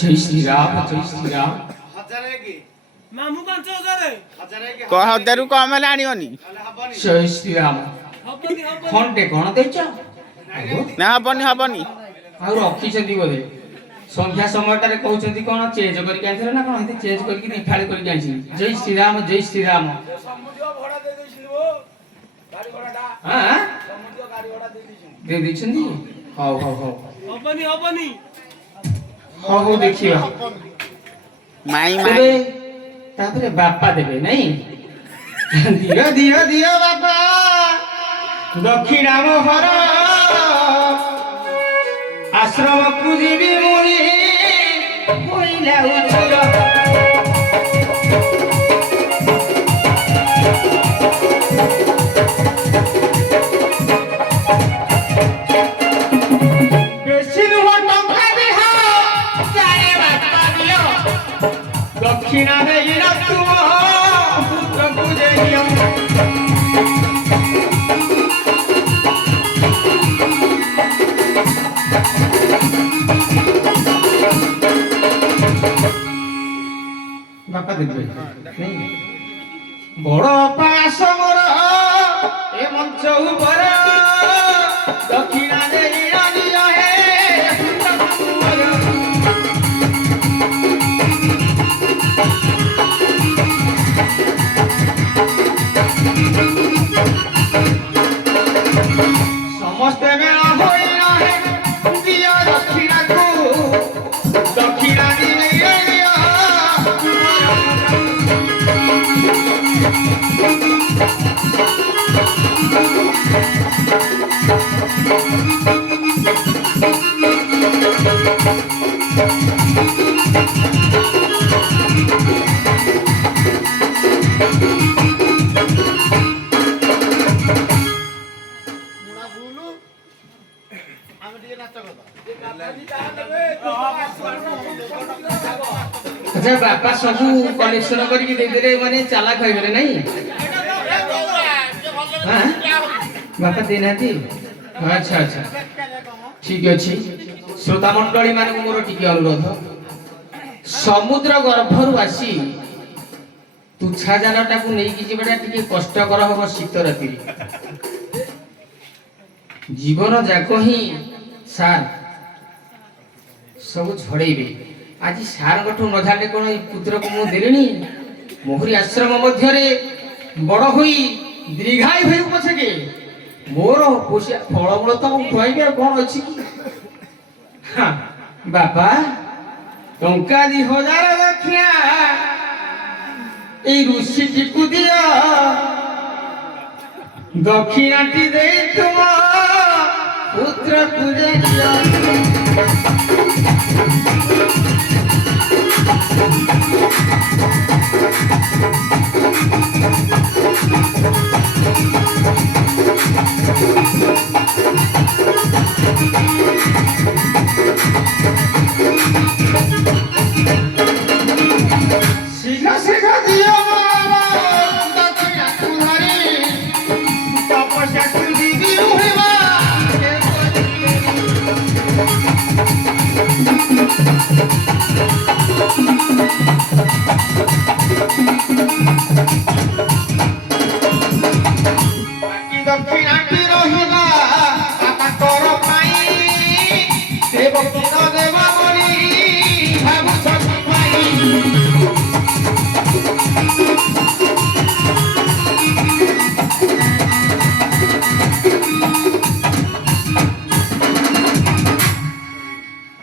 जय श्री राम जय श्री राम मामू 5000 क हजारू कम हेले आनिवनी जय श्री राम हबनी हबनी खंडे कौन देच ना हबनी हबनी ଆଉ ରଖିଛନ୍ତି ବୋଧେ ସନ୍ଧ୍ୟା ସମୟଟାରେ କହୁଛନ୍ତି କଣ ଚେଞ୍ଜ କରିକି ଆଣିଥିଲେ ନା କଣ ଏମିତି ଚେଞ୍ଜ କରିକି ନିଫାଳି କରିକି ଆଣିଛନ୍ତି ଜୟ ଶ୍ରୀରାମ ଜୟ ଶ୍ରୀରାମ ସମୁଦ୍ର ଭଡା ଦେଇ ଦେଇছিলি ଓ ଗାଡି ଭଡାଟା ହଁ ସମୁଦ୍ର ଗାଡି ଭଡା ଦେଇ ଦେଇছিলি ଦେଇ ଦେଇଛନ୍ତି ହଉ ହଉ ହଉ ହବନି ହବନି ହଉ ହଉ ଦେଖିବା ମାଇ ତେବେ ମାଇ ତାପରେ ବାପା ଦେବେ ନାଇଁ ଦିଅ ଦିଅ ଦିଅ ବାପା ଦକ୍ଷିଣାମ ହର ଆଶ୍ରମକୁ ଯିବି ମୁନି ହୋଇଲା ଉଚ୍ଚ ବେଶୀ ନୁହଁ ଟଙ୍କା ଦିହ ଯାଏ ବାପା ଦିଅ ଦକ୍ଷିଣା ଦେଇ ତୁମ ପୁତ୍ରକୁ ଦେଇଦିଅ ବାପା ଦେବେ ବଡ ପାଶ ମୋର ଏ ମଞ୍ଚ ଉପରେ ଦକ୍ଷିଣା ଦେଇ ଦିଅ ହେ ପୁତ୍ରକୁ ମୋର। ସମସ୍ତେ ମେଳ ହୋଇ ରହେ ଦିଅ ଦକ୍ଷିଣାକୁ ଦକ୍ଷିଣା ଦିଅ ଆଚ୍ଛା ବାପା ସବୁ କଲେକ୍ସନ କରିକି ଦେଇଦେଲେ ମାନେ ଚାଲାକ ହେଇଗଲେ ନାଇଁ ହଁ ବାପା ଦେଇନାହାନ୍ତି ଆଚ୍ଛା ଆଚ୍ଛା ଠିକ ଅଛି ଶ୍ରୋତା ମଣ୍ଡଳୀ ମାନଙ୍କୁ ମୋର ଟିକେ ଅନୁରୋଧ ସମୁଦ୍ର ଗର୍ଭରୁ ଆସି ତୁଚ୍ଛା ଜାଲଟାକୁ ନେଇକି ଯିବାଟା ଟିକେ କଷ୍ଟକର ହବ ଶୀତ ରାତିରେ ଜୀବନ ଯାକ ହିଁ ସାର୍ ସବୁ ଝଡେଇବେ ଆଜି ସାରଙ୍କଠୁ ନ ଜାଣିଲେ କଣ ଏଇ ପୁତ୍ରକୁ ମୁଁ ଦେଲିଣି ମୋହରି ଆଶ୍ରମ ମଧ୍ୟରେ ବଡ ହୋଇ ଦୀର୍ଘାୟୁ ହୋଇ ପଛକେ ମୋର ଫଳମୂଳ ତ ମୁଁ ଖୁଆଇବି ଆଉ କଣ ଅଛି କି ହଁ ବାପା ଟଙ୍କା 2000 ଦକ୍ଷିଣା ଏଇ ଋଷିଟିକୁ ଦିଅ ଦକ୍ଷିଣାଟି ଦେଇ ତୁମ ପୁତ୍ରକୁ ଦିଅ ଶୀଘ୍ର ଶୀଘ୍ର ଦିଅ ଦକ୍ଷିଣାକୁ ଧରି ତପସ୍ୟାକୁ ଯିବି ଉଠିବା ବାକି ଦକ୍ଷିଣାଟି ରହିଲା ତାଙ୍କର ପାଇଁ ଦେବକୀ ନ ଦେବ ବୋଲି ଭାବୁଛନ୍ତି ଭାଇ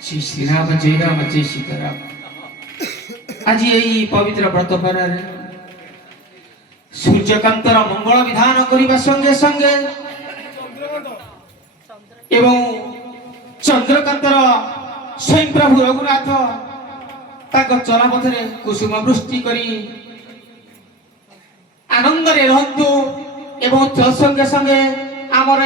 श्री श्री राम जय सीताराम आज यही पवित्र व्रत परारे सूर्यकांतर मंगल विधान करने संगे संगे एवं चंद्रकांतर स्वयं प्रभु रघुनाथ चलापथरे कुसुम वृष्टि करी आनंद रे रहंतु एवं संगे संगे आमर